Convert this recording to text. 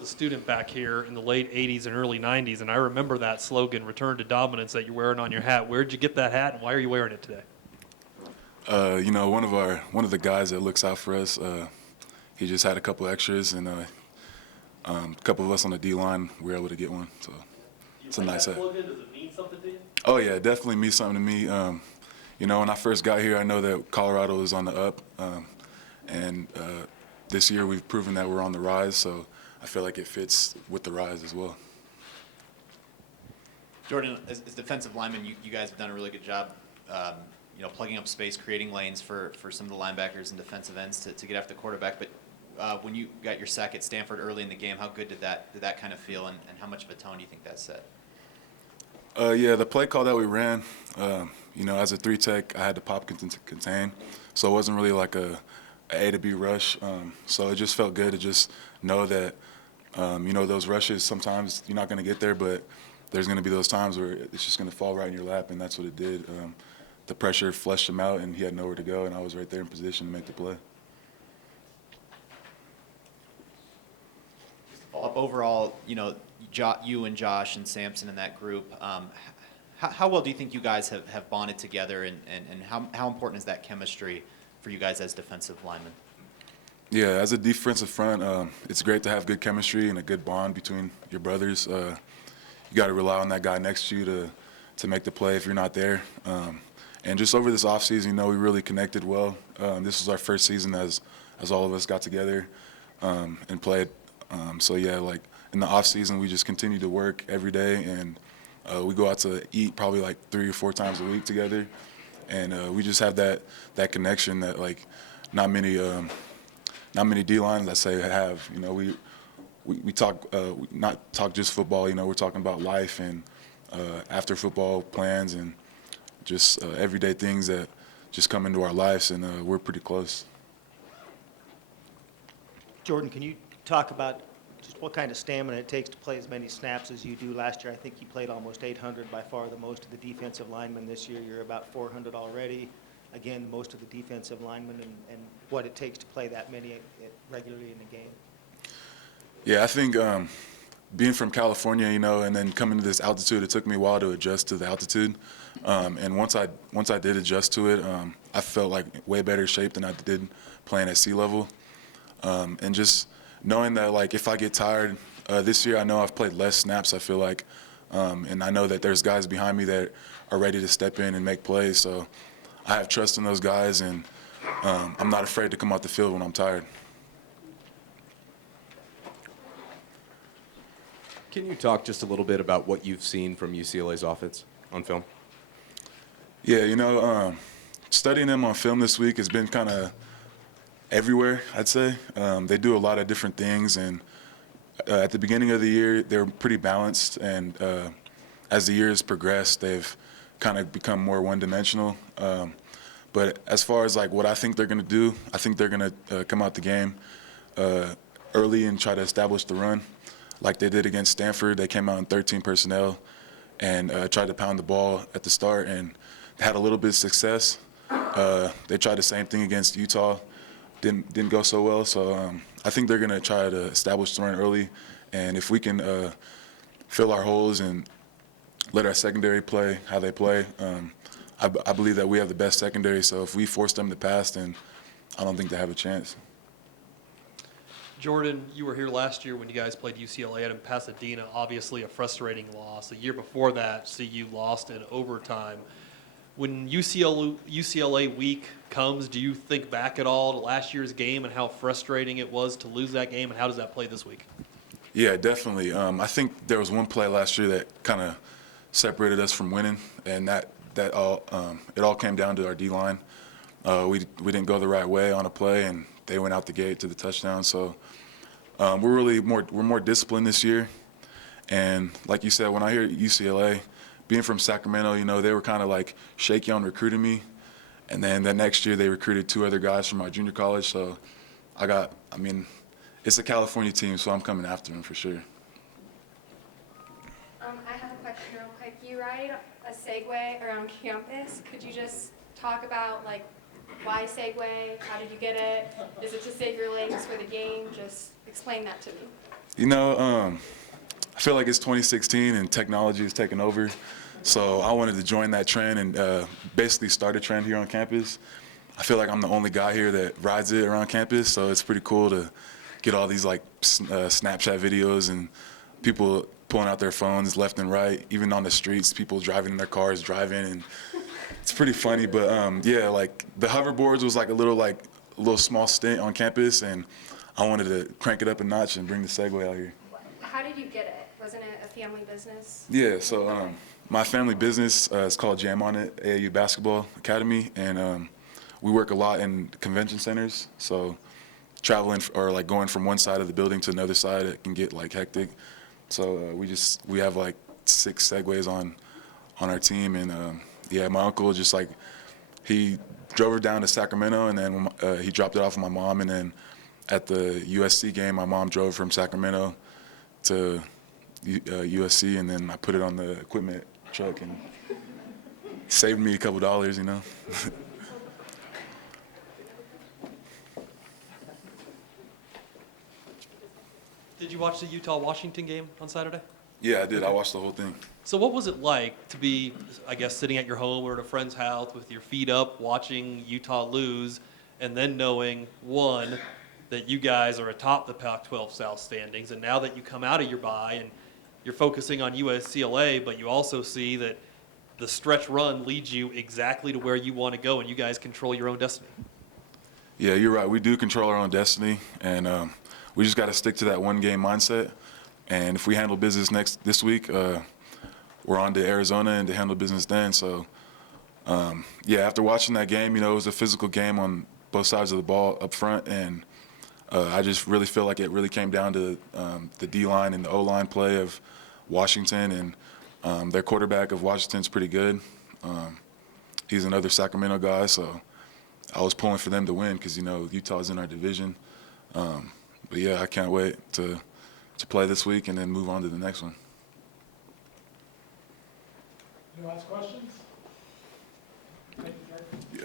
was a student back here in the late 80s and early 90s, and I remember that slogan, "Return to Dominance," that you're wearing on your hat. Where'd you get that hat, and why are you wearing it today? One of the guys that looks out for us, he just had a couple extras, and a couple of us on the D line were able to get one. So it's a nice hat. Does it mean something to you? Oh yeah, it definitely means something to me. When I first got here, I know that Colorado is on the up, and this year we've proven that we're on the rise. So I feel like it fits with the rise as well. Jordan, as defensive linemen, you guys have done a really good job, plugging up space, creating lanes for some of the linebackers and defensive ends to get after the quarterback. But when you got your sack at Stanford early in the game, how good did that kind of feel, and how much of a tone do you think that set? Yeah, the play call that we ran, as a 3-tech, I had to pop contain, so it wasn't really like a to B rush. So it just felt good to just know that, those rushes, sometimes you're not going to get there, but there's going to be those times where it's just going to fall right in your lap, and that's what it did. The pressure flushed him out, and he had nowhere to go, and I was right there in position to make the play. Overall, you and Josh and Samson in that group, how well do you think you guys have bonded together, and how important is that chemistry for you guys as defensive linemen? Yeah, as a defensive front, it's great to have good chemistry and a good bond between your brothers. You got to rely on that guy next to you to make the play if you're not there. And just over this offseason, we really connected well. This was our first season as all of us got together and played. So yeah, like in the offseason, we just continue to work every day, and we go out to eat probably like 3 or 4 times a week together. And we just have that connection that like not many D lines, I say, have. We talk not talk just football. We're talking about life and after football plans and just everyday things that just come into our lives, and we're pretty close. Jordan, can you talk about just what kind of stamina it takes to play as many snaps as you do? Last year, I think you played almost 800, by far the most of the defensive linemen. This year, you're about 400 already. Again, most of the defensive linemen, and what it takes to play that many regularly in the game. Yeah, I think being from California, and then coming to this altitude, it took me a while to adjust to the altitude. And once I did adjust to it, I felt like way better shape than I did playing at sea level. And just knowing that, like, if I get tired this year, I know I've played less snaps, I feel like. And I know that there's guys behind me that are ready to step in and make plays. So I have trust in those guys, and I'm not afraid to come out the field when I'm tired. Can you talk just a little bit about what you've seen from UCLA's offense on film? Yeah, studying them on film this week has been kind of everywhere, I'd say. They do a lot of different things, and at the beginning of the year, they're pretty balanced, and as the years progress, they've kind of become more one-dimensional. But as far as like what I think they're going to do, I think they're going to come out the game early and try to establish the run. Like they did against Stanford, they came out in 13 personnel and tried to pound the ball at the start, and had a little bit of success. They tried the same thing against Utah, didn't go so well. So I think they're going to try to establish the run early, and if we can fill our holes and let our secondary play how they play, I believe that we have the best secondary. So if we force them to pass, then I don't think they have a chance. Jordan, you were here last year when you guys played UCLA in Pasadena. Obviously a frustrating loss. The year before that, CU lost in overtime. When UCLA week comes, do you think back at all to last year's game and how frustrating it was to lose that game, and how does that play this week? Yeah, definitely. I think there was one play last year that kind of separated us from winning, and it all came down to our D-line. We didn't go the right way on a play, and they went out the gate to the touchdown. So we're more disciplined this year. And like you said, when I hear UCLA, being from Sacramento, they were kind of like shaky on recruiting me. And then the next year they recruited 2 other guys from my junior college. So it's a California team, so I'm coming after them for sure. I have a question real quick. You ride a Segway around campus. Could you just talk about, like, why Segway? How did you get it? Is it to save your legs for the game? Just explain that to me. You know, I feel like it's 2016 and technology is taking over. So I wanted to join that trend and basically start a trend here on campus. I feel like I'm the only guy here that rides it around campus, so it's pretty cool to get all these like Snapchat videos and people pulling out their phones left and right, even on the streets, people driving in their cars, driving, and it's pretty funny. But yeah, like the hoverboards was like a little small stint on campus, and I wanted to crank it up a notch and bring the Segway out here. How did you get it? Wasn't it a family business? Yeah, so my family business is called Jam On It AAU Basketball Academy, and we work a lot in convention centers. So traveling or like going from one side of the building to another side, it can get like hectic. So we have like 6 Segways on our team, and yeah, my uncle just like he drove her down to Sacramento, and then he dropped it off with my mom, and then at the USC game, my mom drove from Sacramento to USC, and then I put it on the equipment truck and saved me a couple dollars, you know. Did you watch the Utah-Washington game on Saturday? Yeah, I did. I watched the whole thing. So what was it like to be, I guess, sitting at your home or at a friend's house with your feet up, watching Utah lose, and then knowing, one, that you guys are atop the Pac-12 South standings, and now that you come out of your bye and you're focusing on UCLA, but you also see that the stretch run leads you exactly to where you want to go, and you guys control your own destiny? Yeah, you're right. We do control our own destiny, and we just got to stick to that one-game mindset. And if we handle business this week, we're on to Arizona and to handle business then. So, yeah, after watching that game, you know, it was a physical game on both sides of the ball up front, and I just really feel like it really came down to the D-line and the O-line play of Washington, and their quarterback of Washington's pretty good. He's another Sacramento guy, so I was pulling for them to win because, you know, Utah's in our division. But, yeah, I can't wait to play this week and then move on to the next one. Any last questions? Thank you, Jared. Yeah.